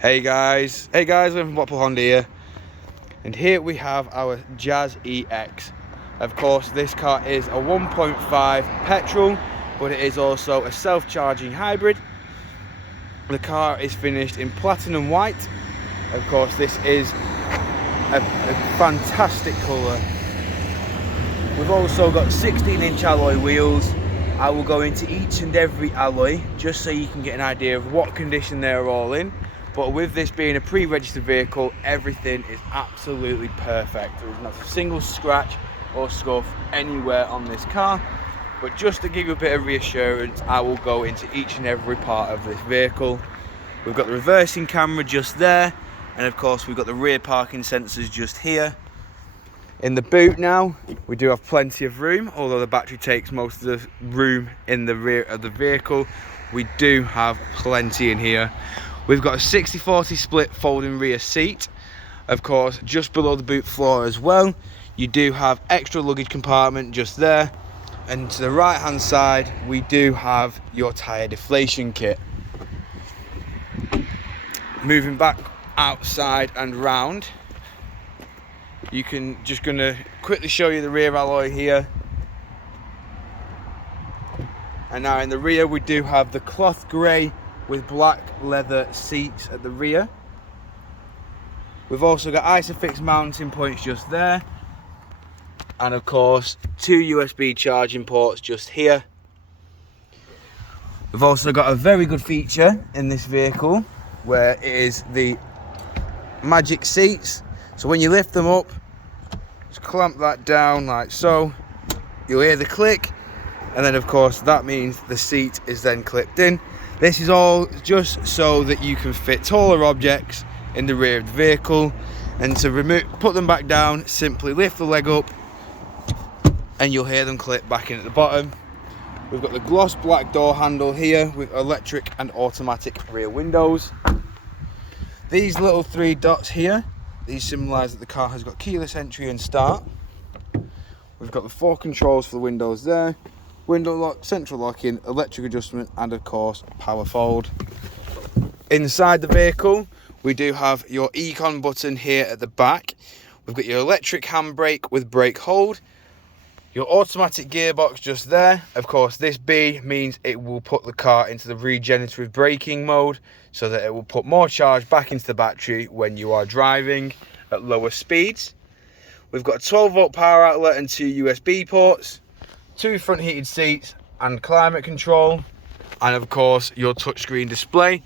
Hey guys, we're from Blackpool Honda here, and here we have our Jazz EX. Of course, this car is a 1.5 petrol, but it is also a self-charging hybrid. The car is finished in platinum white. Of course, this is a fantastic colour. We've also got 16-inch alloy wheels. I will go into each and every alloy just so you can get an idea of what condition they're all in. But with this being a pre-registered vehicle, everything is absolutely perfect. There's not a single scratch or scuff anywhere on this car. But just to give you a bit of reassurance, I will go into each and every part of this vehicle. We've got the reversing camera just there, and of course we've got the rear parking sensors just here. In the boot now, we do have plenty of room, although the battery takes most of the room in the rear of the vehicle. We do have plenty in here. We've got a 60-40 split folding rear seat. Of course, just below the boot floor as well, you do have extra luggage compartment just there. And to the right hand side, we do have your tyre deflation kit. Moving back outside and round, just gonna quickly show you the rear alloy here. And now in the rear, we do have the cloth grey with black leather seats at the rear. We've also got Isofix mounting points just there, and of course 2 USB charging ports just here. We've also got a very good feature in this vehicle where it is the magic seats. So when you lift them up, just clamp that down like so, you'll hear the click, and then of course that means the seat is then clipped in. This is all just so that you can fit taller objects in the rear of the vehicle, and to put them back down, simply lift the leg up and you'll hear them clip back in at the bottom. We've got the gloss black door handle here with electric and automatic rear windows. These little 3 dots here, these symbolise that the car has got keyless entry and start. We've got the 4 controls for the windows there. Window lock, central locking, electric adjustment, and of course power fold. Inside the vehicle, we do have your Econ button here at the back. We've got your electric handbrake with brake hold, your automatic gearbox just there. Of course, this B means it will put the car into the regenerative braking mode, so that it will put more charge back into the battery when you are driving at lower speeds. We've got a 12-volt power outlet and 2 USB ports, 2 front heated seats and climate control, and of course your touchscreen display.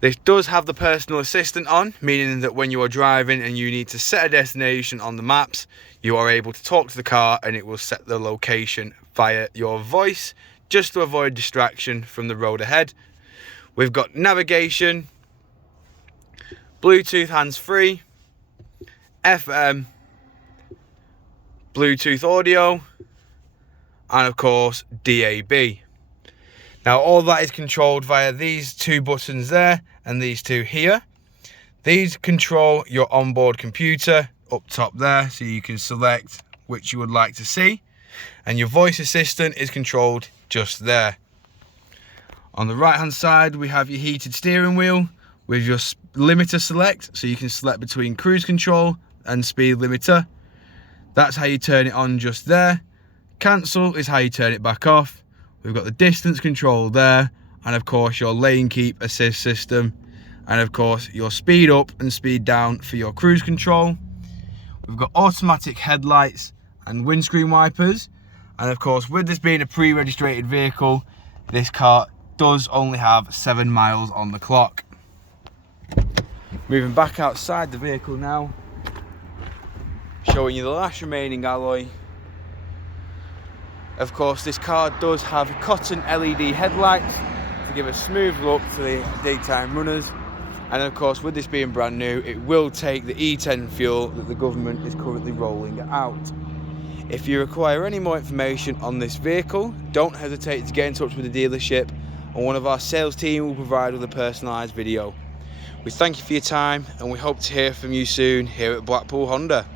This does have the personal assistant on, meaning that when you are driving and you need to set a destination on the maps, you are able to talk to the car and it will set the location via your voice, just to avoid distraction from the road ahead. We've got navigation, Bluetooth hands-free, FM, Bluetooth audio, and of course DAB. Now all that is controlled via these 2 buttons there and these 2 here. These control your onboard computer up top there, so you can select which you would like to see, and your voice assistant is controlled just there. On the right hand side, we have your heated steering wheel with your limiter select, so you can select between cruise control and speed limiter. That's how you turn it on just there. Cancel is how you turn it back off. We've got the distance control there, and of course your lane keep assist system, and of course your speed up and speed down for your cruise control. We've got automatic headlights and windscreen wipers, and of course with this being a pre-registered vehicle, this car does only have 7 miles on the clock. Moving back outside the vehicle now, showing you the last remaining alloy. Of course, this car does have cotton LED headlights to give a smooth look to the daytime runners. And of course, with this being brand new, it will take the E10 fuel that the government is currently rolling out. If you require any more information on this vehicle, don't hesitate to get in touch with the dealership, and one of our sales team will provide with a personalised video. We thank you for your time, and we hope to hear from you soon here at Blackpool Honda.